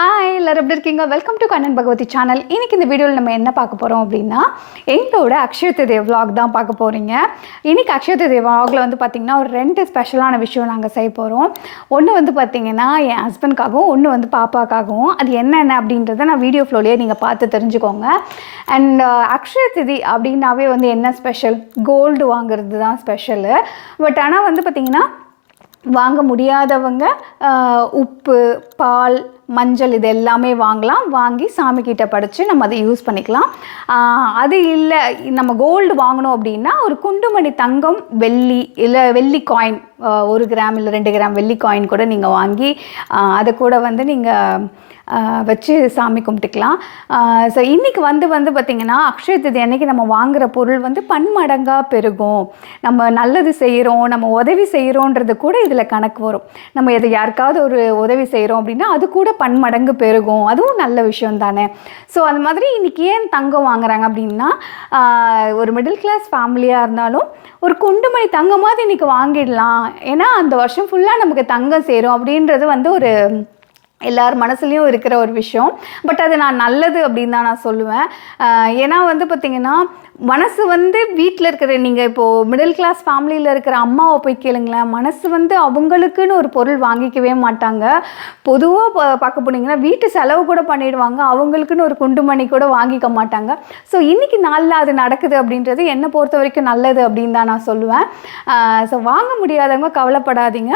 Hi எல்லாரும் எப்படி இருக்கீங்க? Welcome to Kannan Bhagavathi channel. இன்றைக்கி இந்த வீடியோவில் நம்ம என்ன பார்க்க போகிறோம் அப்படின்னா, எங்களோட அக்ஷய திருதியை vlog தான் பார்க்க போகிறீங்க. இன்றைக்கி அக்ஷய திருதியை vlogல வந்து பார்த்திங்கன்னா ஒரு 2 ஸ்பெஷலான விஷயம் நாங்கள் செய்ய போகிறோம். ஒன்று வந்து பார்த்திங்கன்னா என் ஹஸ்பண்ட்காகவும், ஒன்று வந்து பாப்பாக்காகவும். அது என்னென்ன அப்படின்றத நான் வீடியோ ஃப்ளோலேயே நீங்கள் பார்த்து தெரிஞ்சுக்கோங்க. அண்ட் அக்ஷய திருதி அப்படின்னாவே வந்து என்ன ஸ்பெஷல்? கோல்டு வாங்குறது தான் ஸ்பெஷலு. பட் ஆனால் வந்து பார்த்திங்கன்னா வாங்க முடியாதவங்க உப்பு, பால், மஞ்சள் இது எல்லாமே வாங்கலாம். வாங்கி சாமிக்கிட்ட படைச்சு நம்ம அதை யூஸ் பண்ணிக்கலாம். அது இல்லை நம்ம கோல்டு வாங்கணும் அப்படின்னா ஒரு குண்டுமணி தங்கம், வெள்ளி இல்லை வெள்ளி காயின் 1 கிராம் இல்லை 2 கிராம் வெள்ளி காயின் கூட நீங்கள் வாங்கி அதை கூட வந்து நீங்கள் வச்சு சாமி கும்பிட்டுக்கலாம். ஸோ இன்றைக்கி வந்து பார்த்திங்கன்னா அக்ஷய திருதி அன்றைக்கி நம்ம வாங்குகிற பொருள் வந்து பன்மடங்காக பெருகும். நம்ம நல்லது செய்கிறோம், நம்ம உதவி செய்கிறோன்றது கூட இதில் கணக்கு வரும். நம்ம எது யாருக்காவது ஒரு உதவி செய்கிறோம் அப்படின்னா அது கூட பன்மடங்கு பெருகும். அதுவும் நல்ல விஷயம் தானே. ஸோ அது மாதிரி இன்றைக்கி ஏன் தங்கம் வாங்குறாங்க அப்படின்னா, ஒரு மிடில் கிளாஸ் ஃபேமிலியாக இருந்தாலும் ஒரு குண்டுமணி தங்கமாவது இன்றைக்கி வாங்கிடலாம். ஏன்னா அந்த வருஷம் ஃபுல்லாக நமக்கு தங்கம் சேரும் அப்படின்றது வந்து ஒரு எல்லார் மனசுலேயும் இருக்கிற ஒரு விஷயம். பட் அது நான் நல்லது அப்படின்னு தான் நான் சொல்லுவேன். ஏன்னா வந்து பார்த்திங்கன்னா மனசு வந்து வீட்டில் இருக்கிற நீங்கள் இப்போது மிடில் கிளாஸ் ஃபேமிலியில் இருக்கிற அம்மாவை போய் கேளுங்களேன், மனசு வந்து அவங்களுக்குன்னு ஒரு பொருள் வாங்கிக்கவே மாட்டாங்க. பொதுவாக பார்க்க போனீங்கன்னா வீட்டு செலவு கூட பண்ணிடுவாங்க, அவங்களுக்குன்னு ஒரு குண்டுமணி கூட வாங்கிக்க மாட்டாங்க. ஸோ இன்றைக்கி நாளில் அது நடக்குது அப்படின்றது என்னை பொறுத்த வரைக்கும் நல்லது அப்படின்னு தான் நான் சொல்லுவேன். ஸோ வாங்க முடியாதவங்க கவலைப்படாதீங்க.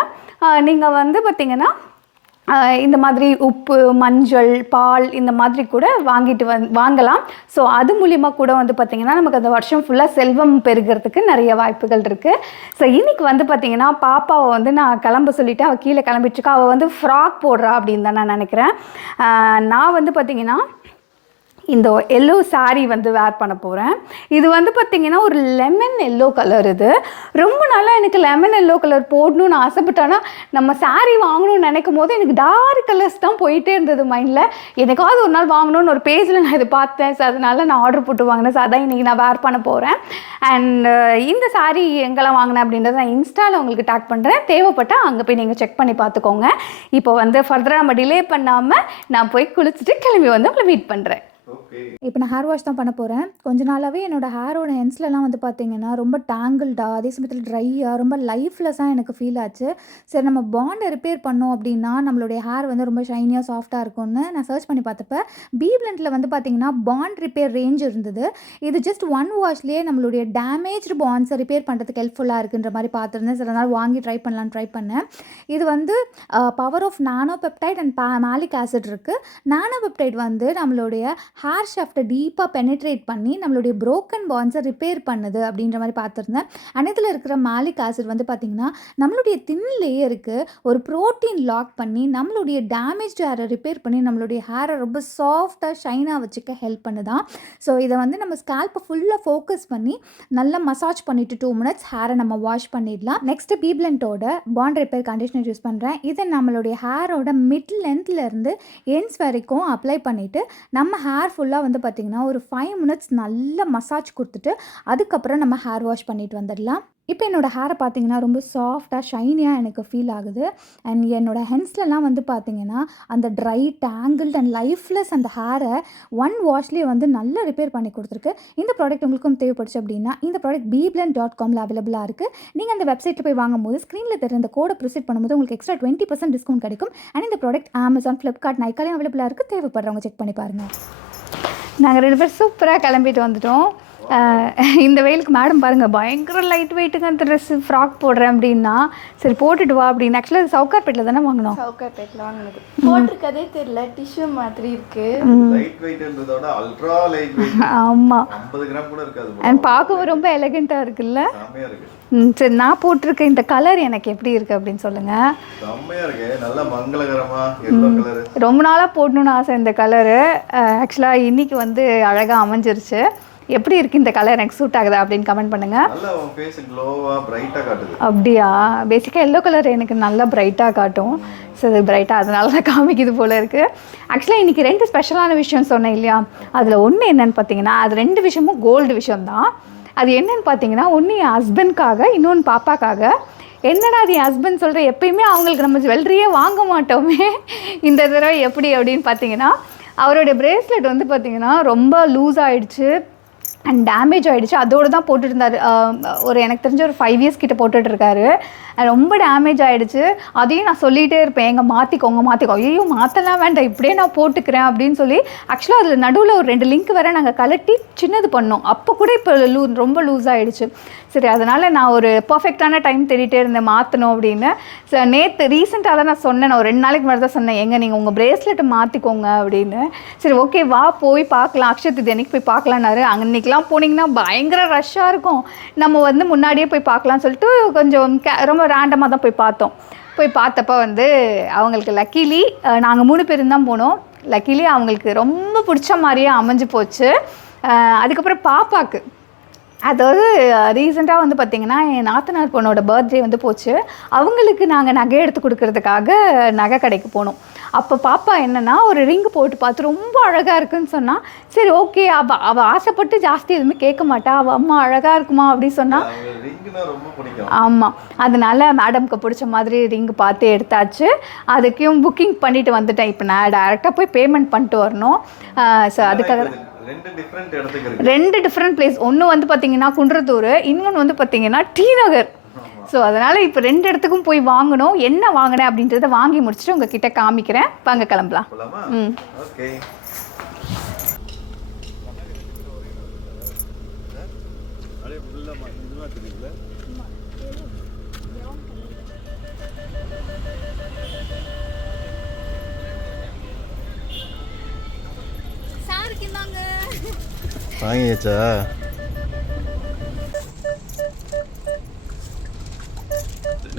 நீங்கள் வந்து பார்த்திங்கன்னா இந்த மாதிரி உப்பு, மஞ்சள், பால் இந்த மாதிரி கூட வாங்கிட்டு வாங்கலாம். ஸோ அது மூலிமா கூட வந்து பார்த்திங்கன்னா நமக்கு அந்த வருஷம் ஃபுல்லாக செல்வம் பெருகிறதுக்கு நிறைய வாய்ப்புகள் இருக்குது. ஸோ இன்றைக்கி வந்து பார்த்திங்கன்னா பாப்பாவை வந்து நான் கிளம்ப சொல்லிவிட்டு அவள் கீழே கிளம்பிட்டுருக்கா. அவள் வந்து ஃப்ராக் போடுறா அப்படின்னு தான் நான் நினைக்கிறேன். நான் வந்து பார்த்திங்கன்னா இந்த எல்லோ சாரீ வந்து வேர் பண்ண போகிறேன். இது வந்து பார்த்திங்கன்னா ஒரு லெமன் எல்லோ கலர். இது ரொம்ப நாளாக எனக்கு லெமன் எல்லோ கலர் போடணும்னு ஆசைப்பட்டானா நம்ம சாரீ வாங்கணும்னு நினைக்கும் போது எனக்கு டார்க் கலர்ஸ் தான் போயிட்டே இருந்தது மைண்டில். எனக்காவது ஒரு நாள் வாங்கணும்னு ஒரு பேஜில் நான் இது பார்த்தேன். ஸோ அதனால் நான் ஆர்டர் போட்டு வாங்கினேன். ஸோ அதான் இன்றைக்கி நான் வேர் பண்ண போகிறேன். அண்ட் இந்த சாரீ எங்கெல்லாம் வாங்கினேன் அப்படின்றத நான் இன்ஸ்டாவில் உங்களுக்கு டேக் பண்ணுறேன். தேவைப்பட்டால் அங்கே போய் நீங்கள் செக் பண்ணி பார்த்துக்கோங்க. இப்போ வந்து ஃபர்தராக நம்ம டிலே பண்ணாமல் நான் போய் குளிச்சுட்டு கிளம்பி வந்து உங்களை மீட் பண்ணுறேன். இப்போ நான் ஹேர் வாஷ் தான் பண்ண போகிறேன். கொஞ்ச நாளாகவே என்னோடய ஹேரோட எண்ட்ஸ்லலாம் வந்து பார்த்திங்கன்னா ரொம்ப டேங்கிள்டாக, அதே சமயத்தில் ட்ரையாக, ரொம்ப லைஃப்லெஸ்ஸாக எனக்கு ஃபீல் ஆச்சு. சரி நம்ம பாண்டை ரிப்பேர் பண்ணோம் அப்படின்னா நம்மளுடைய ஹேர் வந்து ரொம்ப ஷைனியாக சாஃப்டாக இருக்கும்னு நான் சர்ச் பண்ணி பார்த்தப்ப பீப்ளண்ட்டில் வந்து பார்த்திங்கன்னா பாண்ட் ரிப்பேர் ரேஞ்ச் இருந்தது. இது ஜஸ்ட் 1 வாஷ்லேயே நம்மளுடைய டேமேஜ்டு பாண்ட்ஸை ரிப்பேர் பண்ணுறதுக்கு ஹெல்ப்ஃபுல்லாக இருக்குன்ற மாதிரி பார்த்துருந்தேன். சில நாள் வாங்கி ட்ரை பண்ணேன். இது வந்து power of nano peptide and malic acid இருக்குது. நானோ பெப்டைட் வந்து நம்மளுடைய ஹேர் ஷாஃப்ட்டை டீப்பாக பெனிட்ரேட் பண்ணி நம்மளுடைய ப்ரோக்கன் பாண்ட்ஸை ரிப்பேர் பண்ணுது அப்படின்ற மாதிரி பார்த்துருந்தேன். அண்ட் இதில் இருக்கிற மேலிக் ஆசிட் வந்து பார்த்திங்கன்னா நம்மளுடைய தின் லேயருக்கு ஒரு ப்ரோட்டீன் லாக் பண்ணி நம்மளுடைய டேமேஜ்டு ஹேரை ரிப்பேர் பண்ணி நம்மளுடைய ஹேரை ரொம்ப சாஃப்டாக ஷைனாக வச்சுக்க ஹெல்ப் பண்ணுதான். ஸோ இதை வந்து நம்ம ஸ்கேல்ப்பை ஃபுல்லாக ஃபோக்கஸ் பண்ணி நல்லா மசாஜ் பண்ணிவிட்டு 2 மினிட்ஸ் ஹேரை நம்ம வாஷ் பண்ணிடலாம். நெக்ஸ்ட்டு பீப்ளண்ட்டோட பாண்ட் ரிப்பேர் கண்டிஷனர் யூஸ் பண்ணுறேன். இதை நம்மளுடைய ஹேரோட மிட் லென்த்லேருந்து எண்ட்ஸ் வரைக்கும் அப்ளை பண்ணிவிட்டு நம்ம ஹேர் ஃபுல்லாக வந்து பார்த்திங்கன்னா ஒரு 5 மினிட்ஸ் நல்லா மசாஜ் கொடுத்துட்டு அதுக்கப்புறம் நம்ம ஹேர் வாஷ் பண்ணிட்டு வந்துடலாம். இப்போ என்னோடய ஹேரை பார்த்திங்கன்னா ரொம்ப சாஃப்டாக ஷைனியாக எனக்கு ஃபீல் ஆகுது. அண்ட் என்னோடய ஹென்ஸ்லலாம் வந்து பார்த்திங்கன்னா அந்த ட்ரை டேங்கிள்ட் அண்ட் லைஃப்லெஸ் அந்த ஹேரை 1 வாஷ்லேயே வந்து நல்லா ரிப்பேர் பண்ணி கொடுத்துருக்கு. இந்த ப்ராடக்ட் உங்களுக்கும் தேவைப்படுச்சு அப்படின்னா இந்த ப்ராடக்ட் beeblend.comல அவைலபிளாக இருக்குது. நீங்கள் அந்த வெப்சைட்டில் போய் வாங்கும்போது ஸ்க்ரீனில் தெரிஞ்ச இந்த கோடை ப்ரொசீட் பண்ணும்போது உங்களுக்கு எக்ஸ்ட்ரா 20% டிஸ்கவுண்ட் கிடைக்கும். அண்ட் இந்த ப்ராடக்ட் Amazon, Flipkart, Nykaa அவைலபிளாக இருக்குது. தேவைப்படுறவங்க செக் பண்ணி பாருங்கள். நாங்கள் 2 பேர் சூப்பராக கிளம்பிட்டு வந்துட்டோம். இந்த வெயிலுக்கு மேடம் பாருங்கள் பயங்கர லைட் வெயிட்டுங்க அந்த ட்ரெஸ்ஸு. ஃப்ராக் போடுறேன் அப்படின்னா சரி போட்டுட்டு வா அப்படின்னு. ஆக்சுவலாக அது சவுகார்பேட்டில் தானே வாங்கினோம். சவுகார்பேட்டில் வாங்கினது போட்டிருக்கதே தெரியல, டிஷ்யூ மாதிரி இருக்கு. லைட் வெயிட்ன்றதோட அல்ட்ரா லைட் வெயிட். ஆமாம் 50 கிராம் கூட இருக்காது. அண்ட் பார்க்கவும் ரொம்ப எலகெண்ட்டாக இருக்குல்ல. செம்மையா இருக்கு. சரி நான் போட்டிருக்க இந்த கலர் எனக்கு எப்படி இருக்குது அப்படின்னு சொல்லுங்கள். செம்மையா இருக்கு, நல்ல மங்களகரமா எல்லோ கலர். ரொம்ப நாளாக போடணுன்னு ஆசை இந்த கலரு. ஆக்சுவலாக இன்றைக்கி வந்து அழகாக அமைஞ்சிருச்சு. எப்படி இருக்குது இந்த கலர், எனக்கு சூட் ஆகுதா அப்படின்னு கமெண்ட் பண்ணுங்கள். நல்லா உன் ஃபேஸ் க்ளோவா பிரைட்டா காட்டுது. அப்படியா? பேசிக்காக எல்லோ கலர் எனக்கு நல்லா பிரைட்டாக காட்டும். ஸோ அது பிரைட்டாக அதனால தான் காமிக்குது போல் இருக்குது. ஆக்சுவலாக இன்றைக்கி 2 ஸ்பெஷலான விஷயம் சொன்னேன் இல்லையா, அதில் ஒன்று என்னென்னு பார்த்தீங்கன்னா அது 2 விஷயமும் கோல்டு விஷயம்தான். அது என்னென்னு பார்த்தீங்கன்னா ஒன்று என் ஹஸ்பண்ட்காக, இன்னொன்று பாப்பாக்காக. என்னடா அது என் ஹஸ்பண்ட் சொல்கிற, எப்பயுமே அவங்களுக்கு நம்ம ஜுவல்லரியே வாங்க மாட்டோமே, இந்த தடவை எப்படி அப்படின்னு பார்த்தீங்கன்னா, அவருடைய பிரேஸ்லெட் வந்து பார்த்திங்கன்னா ரொம்ப லூஸ் ஆகிடுச்சு அண்ட் டேமேஜ் ஆகிடுச்சு. அதோடு தான் போட்டுருந்தார். ஒரு எனக்கு தெரிஞ்ச ஒரு 5 இயர்ஸ் கிட்ட போட்டுட்ருக்காரு. ரொம்ப டேமேஜ் ஆகிடுச்சு. அதையும் நான் சொல்லிகிட்டே இருப்பேன், எங்கே மாற்றிக்கோ, ஐயோ மாற்றலாம் வேண்டாம், இப்படியே நான் போட்டுக்கிறேன் அப்படின்னு சொல்லி. ஆக்சுவலாக அதில் நடுவில் ஒரு 2 லிங்க் வேறு நாங்கள் கலட்டி சின்னது பண்ணோம். அப்போ கூட இப்போ ரொம்ப லூஸ் ஆகிடுச்சு. சரி, அதனால் நான் ஒரு பர்ஃபெக்டான டைம் தேடிட்டே இருந்தேன் மாற்றணும் அப்படின்னு. நேற்று ரீசெண்டாக தான் நான் சொன்னேன், நான் ஒரு 2 நாளைக்கு முன்னாடி தான் சொன்னேன், எங்கே நீங்கள் உங்கள் பிரேஸ்லெட்டை மாற்றிக்கோங்க அப்படின்னு. சரி ஓகே வா போய் பார்க்கலாம், அக்ஷய் திருதி அன்றைக்கி போய் பார்க்கலான்னாரு. அன்றைக்கெலாம் போனீங்கன்னா பயங்கர ரஷ்ஷாக இருக்கும். நம்ம வந்து முன்னாடியே போய் பார்க்கலான்னு சொல்லிட்டு கொஞ்சம் ரொம்ப ரேண்டமாக தான் போய் பார்த்தோம். போய் பார்த்தப்போ வந்து அவங்களுக்கு லக்கிலி நாங்கள் 3 பேரும் தான் போனோம். லக்கிலி அவங்களுக்கு ரொம்ப பிடிச்ச மாதிரியே அமைஞ்சு போச்சு. அதுக்கப்புறம் பாப்பாவுக்கு அதாவது ரீசெண்டாக வந்து பார்த்திங்கன்னா என் நாத்தனார் பொண்ணோட பர்த்டே வந்து போச்சு. அவங்களுக்கு நாங்கள் நகை எடுத்து கொடுக்கறதுக்காக நகை கடைக்கு போனோம். அப்போ பாப்பா என்னென்னா ஒரு ரிங்கு போட்டு பார்த்து ரொம்ப அழகாக இருக்குன்னு சொன்னால், சரி ஓகே அவள் ஆசைப்பட்டு ஜாஸ்தி எதுவுமே கேட்க மாட்டா, அவள் அம்மா அழகாக இருக்குமா அப்படின்னு சொன்னால். ஆமாம், அதனால மேடம்க்கு பிடிச்ச மாதிரி ரிங்கு பார்த்து எடுத்தாச்சு. அதுக்கும் புக்கிங் பண்ணிவிட்டு வந்துட்டேன். இப்போ நான் டேரெக்டாக போய் பேமெண்ட் பண்ணிட்டு வரணும். ஸோ அதுக்காக 2 டிஃப்ரெண்ட் பிளேஸ். ஒன்று வந்து பார்த்தீங்கன்னா குன்றத்தூர், இன்னொன்று வந்து பார்த்தீங்கன்னா டி நகர். ஸோ அதனால் இப்போ 2 இடத்துக்கும் போய் வாங்கணும். என்ன வாங்கினேன் அப்படின்றத வாங்கி முடிச்சுட்டு உங்ககிட்ட காமிக்கிறேன். வாங்க கிளம்பலாம். ஓகே. வாங்கியாச்சா?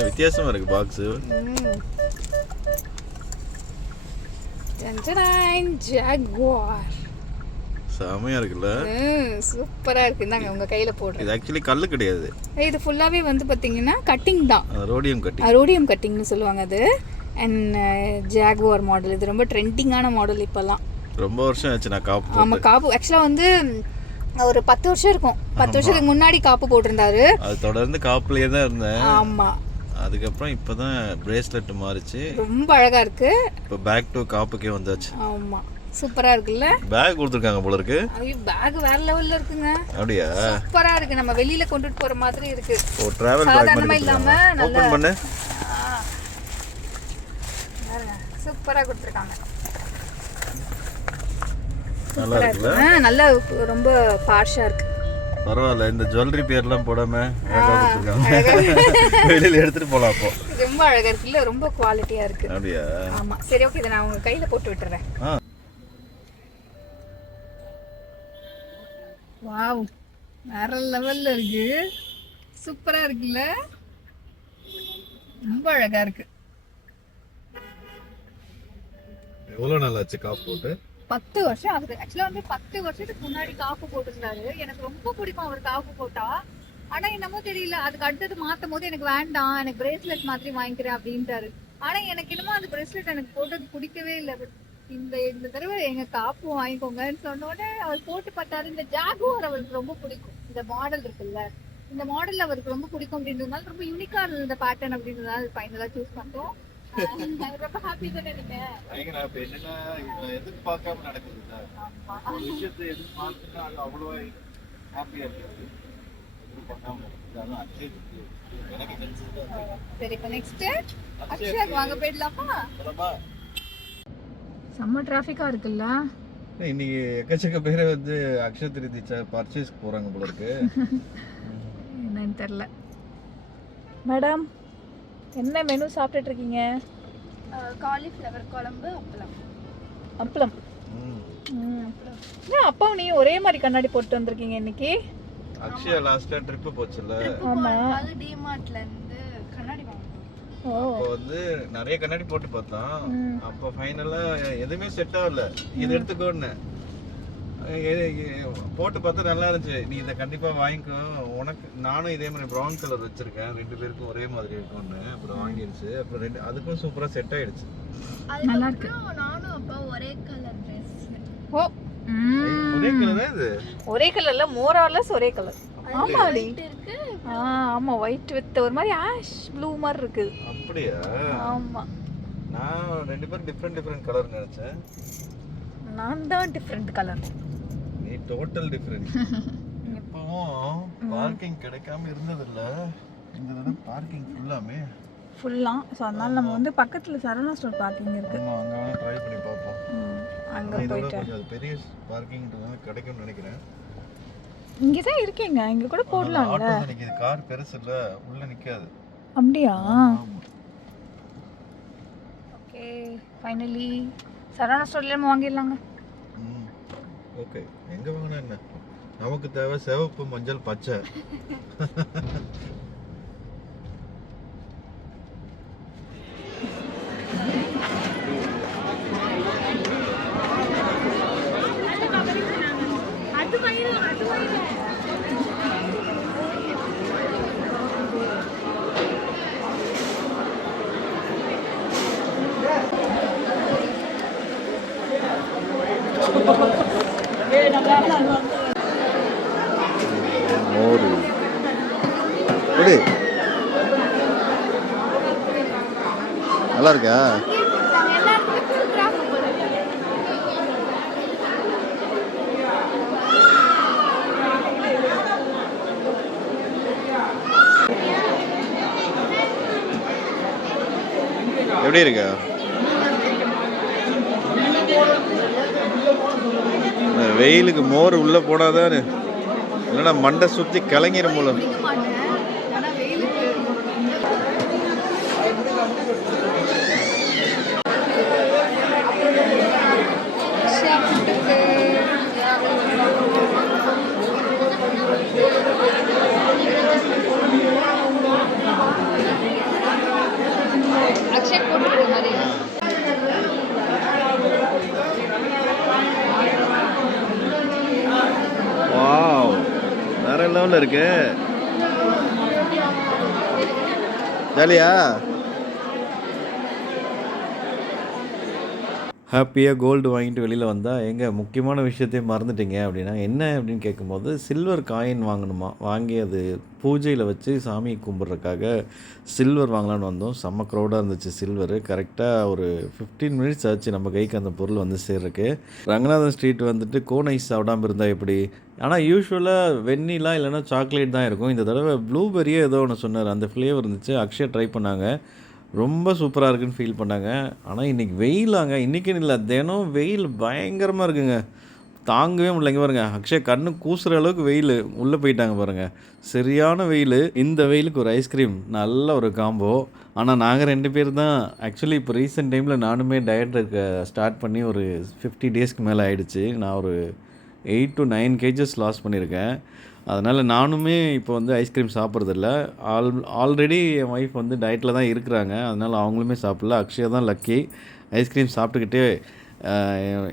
வித்தியாசமா இருக்கு பாக்ஸ். ஜாகுவார் செமையா இருக்குல்ல? சூப்பரா இருக்கு. இந்தாங்க உங்க கையில போடுறேன். இது ஆக்சுவலி கல்லு கிடையாது, இது ஃபுல்லாவே வந்து பாத்தீங்கன்னா கட்டிங் தான். ரோடியம் கட்டிங்னு சொல்லுவாங்க அது. And Jaguar model. இது ரொம்ப ட்ரெண்டிங்கான மாடல் இப்போல்லாம். ரொம்ப வருஷம் ஆச்சு நான் காப்பு. ஆமா, காப்பு ஆக்சுவலாக வந்து ஒரு 10 வருஷம் இருக்கும். 10 வருஷத்துக்கு முன்னாடி காப்பு போட்டிருந்தாரு. அது தொடர்ந்து காப்புலயே தான் இருந்தேன். ஆமா, அதுக்கப்புறம் இப்போதான் பிரேஸ்லெட் மாறிச்சு. ரொம்ப அழகா இருக்கு. இப்போ பேக் டு காப்புக்கே வந்தாச்சு. ஆமா, சூப்பரா இருக்குல்ல? பேக் கொடுத்துருக்காங்க போல இருக்கு. ஐயோ, பேக் வேற லெவல்ல இருக்குங்க. அப்படியா? சூப்பரா இருக்கு. நம்ம வெளியில கொண்டுட்டு போற மாதிரி இருக்கு. ஓ, டிராவல் பேக் மாதிரி இல்லாம நல்ல ஓபன் பண்ணு. சூப்பரா கொடுத்திருக்காங்க. நல்லா இருக்குல்ல? நல்ல ரொம்ப பார்ஷா இருக்கு. பரவாயில்ல, இந்த ஜுவல்லரி பேர்லாம் போடாம வெளியில எடுத்துட்டு போலாம். அப்போ ரொம்ப அழகா இருக்குல்ல? ரொம்ப குவாலிட்டியா இருக்கு. அப்படியா? ஆமா. சரி ஓகே, இதை நான் உங்க கையில போட்டு விட்டுறேன். வாவ், வேற லெவல்ல இருக்கு. சூப்பரா இருக்குல்ல? ரொம்ப அழகா இருக்கு. எவ்வளவு நாள் ஆச்சு காப்பு போட்டு? 10 வருஷம் ஆகுது. ஆக்சுவலா வந்து 10 வருஷத்துக்கு முன்னாடி காப்பு போட்டிருந்தாரு. எனக்கு ரொம்ப பிடிக்கும் அவர் காப்பு போட்டா. ஆனா என்னமோ தெரியல, அதுக்கு அடுத்தது மாத்தும் போது எனக்கு வேண்டாம், எனக்கு பிரேஸ்லெட் மாதிரி வாங்கிக்கிறேன் அப்படின்ட்டாரு. ஆனா எனக்கு என்னமோ அந்த பிரேஸ்லெட் எனக்கு போட்டது பிடிக்கவே இல்லை. இந்த தடவை எங்க காப்பு வாங்கிக்கோங்கன்னு சொன்னோடனே அவர் போட்டு பார்த்தாரு. இந்த ஜாகுவார் அவருக்கு ரொம்ப பிடிக்கும். இந்த மாடல் இருக்குல்ல, இந்த மாடல் அவருக்கு ரொம்ப பிடிக்கும் அப்படின்றதுனால ரொம்ப யூனிக்கா இருந்தது இந்த பேட்டர்ன் அப்படின்றதுனால ஃபைனலா சூஸ் பண்ணோம். ரொம்ப ஹாப்பி தானே நீங்க? பயங்கர ஹாப்பி. என்னன்னா எதிர்பார்க்காம நடக்குதுல்ல, ஒரு விஷயத்தை எதிர்பார்த்துனா அது அவ்வளோ ஹாப்பியா இருக்கு. சரி, இப்போ நெக்ஸ்ட் அக்ஷயாக்கு வாங்க போயிடலாமா? செம்ம டிராஃபிக்கா இருக்குல்ல இன்னைக்கு? எக்கச்சக்க பேர் வந்து அக்ஷய திருதி பர்ச்சேஸ் போறாங்க போல இருக்கு. என்னன்னு தெரியல. மேடம், என்ன மெனு சாப்பிட்டுட்டு இருக்கீங்க? காலிஃப்ளவர் குழம்பு, அப்பளம். அப்பாவும் நீ ஒரே மாதிரி கண்ணாடி போட்டு வந்திருக்கீங்க இன்னைக்கு. அக்ஷயா லாஸ்டா ட்ரிப் போச்சுல, அது டிமார்ட்ல இருந்து கண்ணாடி வாங்குனோம். அப்போ வந்து நிறைய கண்ணாடி போட்டு பார்த்தோம். அப்போ ஃபைனலா எதுவுமே செட் ஆகல. இது எடுத்துக்கோன்னு போட்டு பார்த்தா நல்லா இருந்துச்சு. நீ இதை கண்டிப்பா வாங்கிக்கோ, உனக்கு நானும் இதே மாதிரி ப்ரௌன் கலர் வச்சிருக்கேன், 2 பேருக்கும் ஒரே மாதிரி இருக்கும்னு. அப்புறம் வாங்கிடுச்சு. அப்புறம் அதுக்கும் சூப்பரா செட் ஆயிடுச்சு. நல்லா இருக்கு. நானும் அப்பா ஒரே கலர் ட்ரெஸ். ஓ, ஒரே கலர் தான் இது. ஒரே கலர்ல மோராலஸ் ஒரே கலர். ஆமாடி இருக்கு. ஆமாம் ஒயிட் வித் ஒரு மாதிரி ஆஷ் ப்ளூ மாதிரி இருக்குது. அப்படியா? ஆமாம், நான் 2 பேரும் டிஃப்ரெண்ட் கலர் நினைச்சேன். நான் தான் டிஃப்ரெண்ட் கலர். நீ டோட்டல் டிஃப்ரெண்ட். இப்போவும் பார்க்கிங் கிடைக்காம இருந்ததில்ல, இந்த தடவை பார்க்கிங் ஃபுல்லாமே ஃபுல்லாக. ஸோ அதனால நம்ம வந்து பக்கத்தில் சரவணா ஸ்டோர் பார்க்கிங் இருக்குது. ஆமாம், அங்கே வேணால் ட்ரை பண்ணி பார்ப்போம். அங்கே இதோட போயிட்டு கொஞ்சம் அது பெரிய பார்க்கிங்ன்றதுனால கிடைக்கும்னு நினைக்கிறேன். இங்கே தான் இருக்கீங்க, இங்கே கூட போடலாம்ல. ஆட்டோ நிற்கிது, கார் பெருசு இல்லை, உள்ளே நிற்காது. அப்படியா? ஆமாம். ஓகே, ஃபைனலி சரவணா ஸ்டோர்லேயே நம்ம வாங்கிடலாங்க. ஓகே, எங்கே வாங்கினா என்ன, நமக்கு தேவை சிவப்பு மஞ்சள் பச்சை. மோரு எப்படி நல்லா இருக்கா? எப்படி இருக்கா? வெயிலுக்கு மோர் உள்ள போடாதான், இல்லைன்னா மண்டை சுற்றி கலங்கிடும் போல. வாவ், வேற லெவலில் இருக்கு. ஜாலியா? ஹாப்பியாக கோல்டு வாங்கிட்டு வெளியில் வந்தால் எங்கே முக்கியமான விஷயத்தையும் மறந்துட்டீங்க அப்படின்னா என்ன அப்படின்னு கேட்கும்போது சில்வர் காயின் வாங்கணுமா, வாங்கி அது பூஜையில் வச்சு சாமி கும்பிட்றதுக்காக சில்வர் வாங்கலான்னு வந்தோம். செம்ம க்ரௌடாக இருந்துச்சு சில்வரு. கரெக்டாக ஒரு 15 மினிட்ஸ் ஆச்சு நம்ம கைக்கு அந்த பொருள் வந்து சேர்றதுக்கு. ரங்கநாதன் ஸ்ட்ரீட் வந்துட்டு கோன் ஐஸ் சாப்பிடாமல் இருந்தால் எப்படி? ஆனால் யூஸ்வலாக வெண்ணிலா இல்லைன்னா சாக்லேட் தான் இருக்கும். இந்த தடவை ப்ளூபெரியே ஏதோ ஒன்று சொன்னார், அந்த ஃப்ளேவர் இருந்துச்சு. அக்ஷயா ட்ரை பண்ணாங்க, ரொம்ப சூப்பராக இருக்குன்னு ஃபீல் பண்ணாங்க. ஆனால் இன்றைக்கி வெயிலாங்க, இன்றைக்கின்னு இல்லை, தினம் வெயில் பயங்கரமாக இருக்குங்க, தாங்கவே முடியலைங்க. பாருங்க, அக்ஷயா கண்ணு கூசுகிற அளவுக்கு வெயில் உள்ளே போயிட்டாங்க பாருங்கள், சரியான வெயில். இந்த வெயிலுக்கு ஒரு ஐஸ்கிரீம் நல்ல ஒரு காம்போ. ஆனால் நாங்கள் 2 பேர் தான் ஆக்சுவலி இப்போ ரீசெண்ட் டைமில் நானுமே டயட் இருக்க ஸ்டார்ட் பண்ணி ஒரு 50 டேஸ்க்கு மேலே ஆகிடுச்சு. நான் ஒரு 8 to 9 kgs லாஸ் பண்ணியிருக்கேன். அதனால் நானுமே இப்போ வந்து ஐஸ்கிரீம் சாப்பிட்றதில்ல. ஆல்ரெடி என் ஒய்ஃப் வந்து டயட்டில் தான் இருக்கிறாங்க, அதனால் அவங்களுமே சாப்பிடல. அக்ஷயா தான் லக்கி, ஐஸ்கிரீம் சாப்பிட்டுக்கிட்டே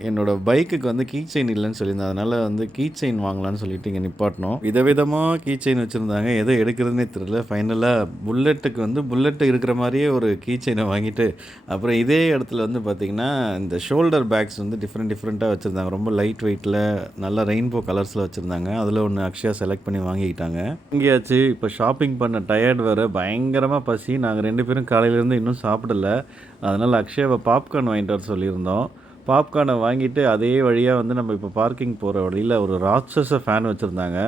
என்னோடய பைக்குக்கு வந்து கீ செயின் இல்லைன்னு சொல்லியிருந்தேன். அதனால் வந்து கீ செயின் வாங்கலான்னு சொல்லிட்டு இங்கே நிப்பாட்டினோம். விதவிதமாக கீ செயின் வச்சுருந்தாங்க, எதை எடுக்கிறதுனே தெரியல. ஃபைனலாக புல்லட்டுக்கு வந்து புல்லட்டு இருக்கிற மாதிரியே ஒரு கீ செயினை வாங்கிட்டு, அப்புறம் இதே இடத்துல வந்து பார்த்திங்கன்னா இந்த ஷோல்டர் பேக்ஸ் வந்து டிஃப்ரெண்ட்டாக வச்சுருந்தாங்க. ரொம்ப லைட் வெயிட்டில் நல்ல ரெயின்போ கலர்ஸில் வச்சுருந்தாங்க. அதில் ஒன்று அக்ஷயா செலக்ட் பண்ணி வாங்கிக்கிட்டாங்க. இங்கேயாச்சு இப்போ ஷாப்பிங் பண்ண டயர்ட் வேறு, பயங்கரமாக பசி. நாங்கள் 2 பேரும் காலையிலேருந்து இன்னும் சாப்பிடல. அதனால் அக்ஷயாவை பாப்கார்ன் வாங்கிட்டு வர சொல்லியிருந்தோம். பாப்கார்னை வாங்கிட்டு அதே வழியாக வந்து நம்ம இப்போ பார்க்கிங் போகிற வழியில் ஒரு ராட்சஸ ஃபேன் வச்சுருந்தாங்க.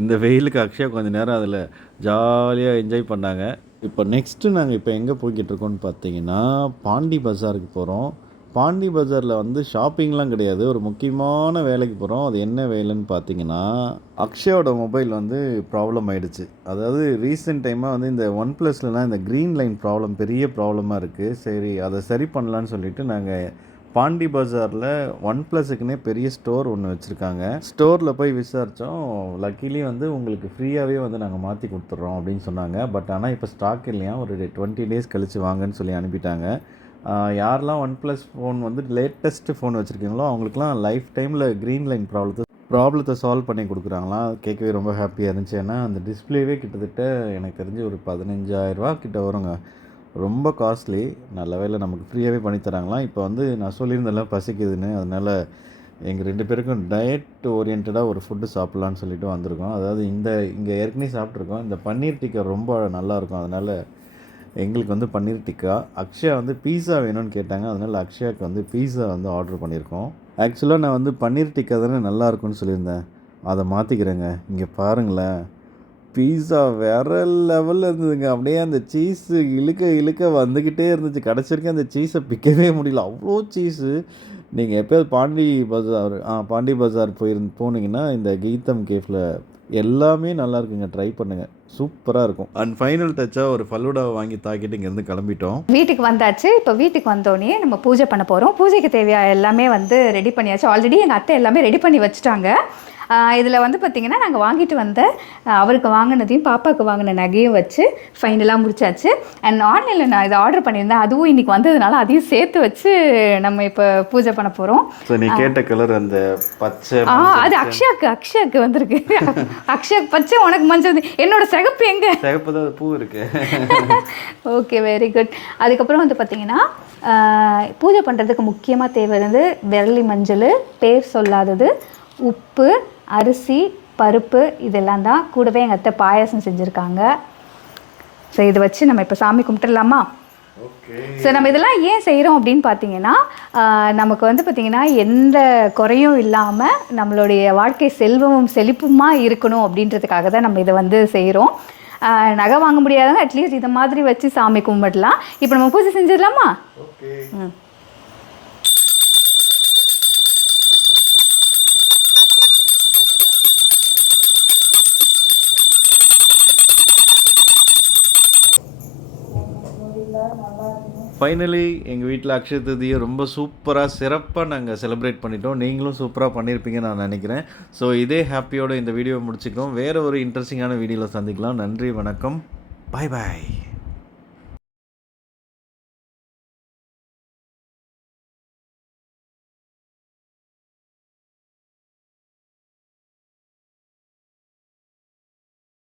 இந்த வெயிலுக்கு அக்ஷயா கொஞ்சம் நேரம் அதில் ஜாலியாக என்ஜாய் பண்ணாங்க. இப்போ நெக்ஸ்ட்டு நாங்கள் இப்போ எங்கே போய்கிட்டு இருக்கோம்னு பார்த்தீங்கன்னா பாண்டி பஜாருக்கு போகிறோம். பாண்டி பஜாரில் வந்து ஷாப்பிங்லாம் கிடையாது, ஒரு முக்கியமான வேலைக்கு போகிறோம். அது என்ன வேலைன்னு பார்த்தீங்கன்னா, அக்ஷயோட மொபைல் வந்து ப்ராப்ளம் ஆகிடுச்சு. அதாவது ரீசெண்ட் டைமாக வந்து இந்த OnePlusலாம் இந்த க்ரீன் லைன் ப்ராப்ளம் பெரிய ப்ராப்ளமாக இருக்குது. சரி, அதை சரி பண்ணலான்னு சொல்லிட்டு நாங்கள் பாண்டி பஜாரில் OnePlusக்குன்னே பெரிய ஸ்டோர் ஒன்று வச்சுருக்காங்க. ஸ்டோரில் போய் விசாரித்தோம். லக்கிலி வந்து உங்களுக்கு ஃப்ரீயாகவே வந்து நாங்கள் மாற்றி கொடுத்துட்றோம் அப்படின்னு சொன்னாங்க. பட் ஆனால் இப்போ ஸ்டாக் இல்லையா, ஒரு 20 டேஸ் கழித்து வாங்கன்னு சொல்லி அனுப்பிட்டாங்க. யாரெல்லாம் OnePlus ஃபோன் வந்து லேட்டஸ்ட்டு ஃபோன் வச்சுருக்கீங்களோ அவங்களுக்குலாம் லைஃப் டைமில் க்ரீன் லைன் ப்ராப்ளத்தை சால்வ் பண்ணி கொடுக்குறாங்களாம். கேட்கவே ரொம்ப ஹாப்பியாக இருந்துச்சு. ஏன்னா அந்த டிஸ்பிளேவே கிட்டத்தட்ட எனக்கு தெரிஞ்சு ஒரு 15,000 கிட்ட வருங்க, ரொம்ப காஸ்ட்லி. நல்ல வேளை நமக்கு ஃப்ரீயாகவே பண்ணித்தராங்களாம். இப்போ வந்து நான் சொல்லியிருந்தேன்ல பசிக்குதுன்னு, அதனால் எங்கள் 2 பேருக்கும் டயட் ஓரியன்டாக ஒரு ஃபுட்டு சாப்பிட்லான்னு சொல்லிட்டு வந்திருக்கோம். அதாவது இங்கே ஏற்கனவே சாப்பிட்ருக்கோம். இந்த பன்னீர் டிக்கா ரொம்ப நல்லாயிருக்கும். அதனால் எங்களுக்கு வந்து பன்னீர் டிக்கா, அக்ஷயா வந்து பீஸா வேணும்னு கேட்டாங்க. அதனால் அக்ஷயாவுக்கு வந்து பீஸா வந்து ஆர்டர் பண்ணியிருக்கோம். ஆக்சுவலாக நான் வந்து பன்னீர் டிக்கா தானே நல்லாயிருக்கும்னு சொல்லியிருந்தேன். அதை மாற்றிக்கிறேங்க. இங்கே பாருங்களேன், பீஸா வேறு லெவலில் இருந்ததுங்க. அப்படியே அந்த சீஸு இழுக்க வந்துக்கிட்டே இருந்துச்சு. கடைசி அந்த சீஸை பிக்கவே முடியல. அவ்வளோ சீஸு. நீங்கள் எப்போயாவது பாண்டி பஜார் போனீங்கன்னா இந்த கீதம் கேஃபில் எல்லாமே நல்லா இருக்குங்க. ட்ரை பண்ணுங்கள், சூப்பராக இருக்கும். அண்ட் ஃபைனல் டச்சாக ஒரு ஃபலூடாவை வாங்கி தாக்கிட்டு இங்கேருந்து கிளம்பிட்டோம். வீட்டுக்கு வந்தாச்சு. இப்போ வீட்டுக்கு வந்தோடனே நம்ம பூஜை பண்ண போகிறோம். பூஜைக்கு தேவையான எல்லாமே வந்து ரெடி பண்ணியாச்சு. ஆல்ரெடி எங்கள் அத்தை எல்லாமே ரெடி பண்ணி வச்சுட்டாங்க. இதில் வந்து பார்த்திங்கன்னா நாங்கள் வாங்கிட்டு வந்த அவருக்கு வாங்கினதையும் பாப்பாவுக்கு வாங்கின நகையும் வச்சு ஃபைனலாக முடிச்சாச்சு. அண்ட் ஆன்லைனில் நான் இதை ஆர்டர் பண்ணியிருந்தேன். அதுவும் இன்றைக்கி வந்ததுனால அதையும் சேர்த்து வச்சு நம்ம இப்போ பூஜை பண்ண போகிறோம். ஸோ நீ கேட்ட கலர் அந்த பச்சை, அது அக்ஷயாக்கு வந்திருக்கு. அக்ஷயாக்கு பச்சை, உனக்கு மஞ்சள். என்னோட சிகப்பு எங்கே? சிகப்பு தான் பூ இருக்கு. Okay, very good. அதுக்கப்புறம் வந்து பார்த்திங்கன்னா பூஜை பண்ணுறதுக்கு முக்கியமாக தேவை வந்து விரலி மஞ்சள், பேர் சொல்லாதது, உப்பு, அரிசி, பருப்பு, இதெல்லாம் தான். கூடவே எங்கள் அத்தை பாயாசம் செஞ்சுருக்காங்க. ஸோ இதை வச்சு நம்ம இப்போ சாமி கும்பிட்டுடலாமா? ஸோ நம்ம இதெல்லாம் ஏன் செய்கிறோம் அப்படின்னு பார்த்தீங்கன்னா, நமக்கு வந்து பார்த்திங்கன்னா எந்த குறையும் இல்லாமல் நம்மளுடைய வாழ்க்கை செல்வமும் செழிப்புமாக இருக்கணும் அப்படின்றதுக்காக தான் நம்ம இதை வந்து செய்கிறோம். நகை வாங்க முடியாதவங்க அட்லீஸ்ட் இதை மாதிரி வச்சு சாமி கும்பிடலாம். இப்போ நம்ம பூஜை செஞ்சிடலாமா? ம். ஃபைனலி எங்கள் வீட்டில் அக்ஷய திருதியை ரொம்ப சூப்பராக சிறப்பாக நாங்கள் செலிப்ரேட் பண்ணிட்டோம். நீங்களும் சூப்பராக பண்ணியிருப்பீங்கன்னு நான் நினைக்கிறேன். ஸோ இதே ஹாப்பியோடு இந்த வீடியோவை முடிச்சுக்கிறோம். வேறு ஒரு இன்ட்ரெஸ்டிங்கான வீடியோவில் சந்திக்கலாம். நன்றி, வணக்கம், பாய் பாய்.